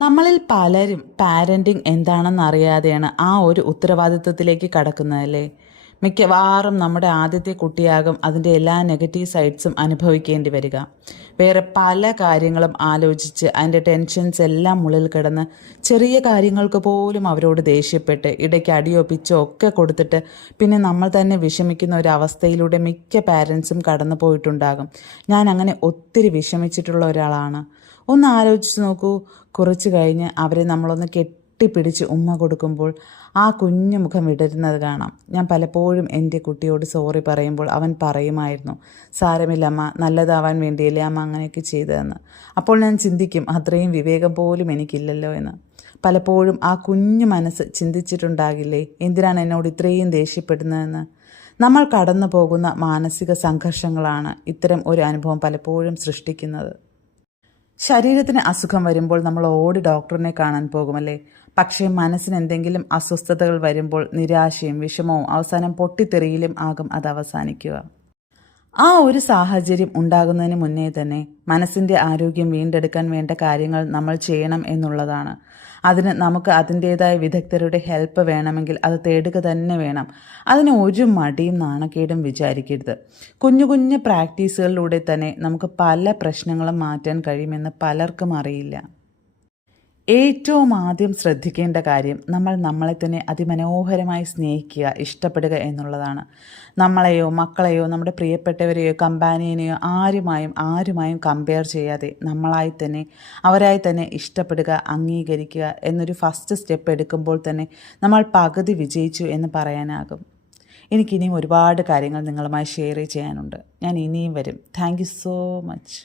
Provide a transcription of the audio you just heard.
നമ്മളിൽ പലരും പാരൻറ്റിങ് എന്താണെന്നറിയാതെയാണ് ആ ഒരു ഉത്തരവാദിത്വത്തിലേക്ക് കടക്കുന്നതല്ലേ. മിക്കവാറും നമ്മുടെ ആദ്യത്തെ കുട്ടിയാകും അതിൻ്റെ എല്ലാ നെഗറ്റീവ് സൈഡ്സും അനുഭവിക്കേണ്ടി വരിക. വേറെ പല കാര്യങ്ങളും ആലോചിച്ച് അതിൻ്റെ ടെൻഷൻസ് എല്ലാം ഉള്ളിൽ കിടന്ന് ചെറിയ കാര്യങ്ങൾക്ക് പോലും അവരോട് ദേഷ്യപ്പെട്ട് ഇടയ്ക്ക് അടിയോ പിച്ചോ ഒക്കെ കൊടുത്തിട്ട് പിന്നെ നമ്മൾ തന്നെ വിഷമിക്കുന്ന ഒരു അവസ്ഥയിലൂടെ മിക്ക പാരൻസും കടന്നു പോയിട്ടുണ്ടാകും. ഞാൻ അങ്ങനെ ഒത്തിരി വിഷമിച്ചിട്ടുള്ള ഒരാളാണ്. ഒന്ന് ആലോചിച്ച് നോക്കൂ, കുറച്ച് കഴിഞ്ഞ് അവരെ നമ്മളൊന്ന് കെട്ടിപ്പിടിച്ച് ഉമ്മ കൊടുക്കുമ്പോൾ ആ കുഞ്ഞു മുഖം വിടരുന്നത് കാണാം. ഞാൻ പലപ്പോഴും എൻ്റെ കുട്ടിയോട് സോറി പറയുമ്പോൾ അവൻ പറയുമായിരുന്നു, സാരമില്ല അമ്മ, നല്ലതാവാൻ വേണ്ടിയല്ലേ അമ്മ അങ്ങനെയൊക്കെ ചെയ്തതെന്ന്. അപ്പോൾ ഞാൻ ചിന്തിക്കും, അത്രയും വിവേകം പോലും എനിക്കില്ലല്ലോ എന്ന്. പലപ്പോഴും ആ കുഞ്ഞു മനസ്സ് ചിന്തിച്ചിട്ടുണ്ടാകില്ലേ, എന്തിനാണ് എന്നോട് ഇത്രയും ദേഷ്യപ്പെടുന്നതെന്ന്. നമ്മൾ കടന്നു പോകുന്ന മാനസിക സംഘർഷങ്ങളാണ് ഇത്തരം ഒരു അനുഭവം പലപ്പോഴും സൃഷ്ടിക്കുന്നത്. ശരീരത്തിന് അസുഖം വരുമ്പോൾ നമ്മൾ ഓടി ഡോക്ടറിനെ കാണാൻ പോകുമല്ലേ. പക്ഷേ മനസ്സിന് എന്തെങ്കിലും അസ്വസ്ഥതകൾ വരുമ്പോൾ നിരാശയും വിഷമവും അവസാനം പൊട്ടിത്തെറിയിലും ആകും അത് അവസാനിക്കുക. ആ ഒരു സാഹചര്യം ഉണ്ടാകുന്നതിന് മുന്നേ തന്നെ മനസ്സിൻ്റെ ആരോഗ്യം വീണ്ടെടുക്കാൻ വേണ്ട കാര്യങ്ങൾ നമ്മൾ ചെയ്യണം എന്നുള്ളതാണ്. അതിന് നമുക്ക് അതിൻ്റേതായ വിദഗ്ധരുടെ ഹെൽപ്പ് വേണമെങ്കിൽ അത് തേടുക തന്നെ വേണം. അതിന് ഒരു മടിയും നാണക്കേടും വിചാരിക്കരുത്. കുഞ്ഞു കുഞ്ഞു പ്രാക്ടീസുകളിലൂടെ തന്നെ നമുക്ക് പല പ്രശ്നങ്ങളും മാറ്റാൻ കഴിയുമെന്ന് പലർക്കും അറിയില്ല. ഏറ്റവും ആദ്യം ശ്രദ്ധിക്കേണ്ട കാര്യം നമ്മൾ നമ്മളെ തന്നെ അതിമനോഹരമായി സ്നേഹിക്കുക, ഇഷ്ടപ്പെടുക എന്നുള്ളതാണ്. നമ്മളെയോ മക്കളെയോ നമ്മുടെ പ്രിയപ്പെട്ടവരെയോ കമ്പാനിയനെയോ ആരുമായും കമ്പയർ ചെയ്യാതെ അവരായി തന്നെ ഇഷ്ടപ്പെടുക, അംഗീകരിക്കുക എന്നൊരു ഫസ്റ്റ് സ്റ്റെപ്പ് എടുക്കുമ്പോൾ തന്നെ നമ്മൾ പകുതി വിജയിച്ചു എന്ന് പറയാനാകും. എനിക്കിനിയും ഒരുപാട് കാര്യങ്ങൾ നിങ്ങളുമായി ഷെയർ ചെയ്യാനുണ്ട്. ഞാൻ ഇനിയും വരും. Thank you so much.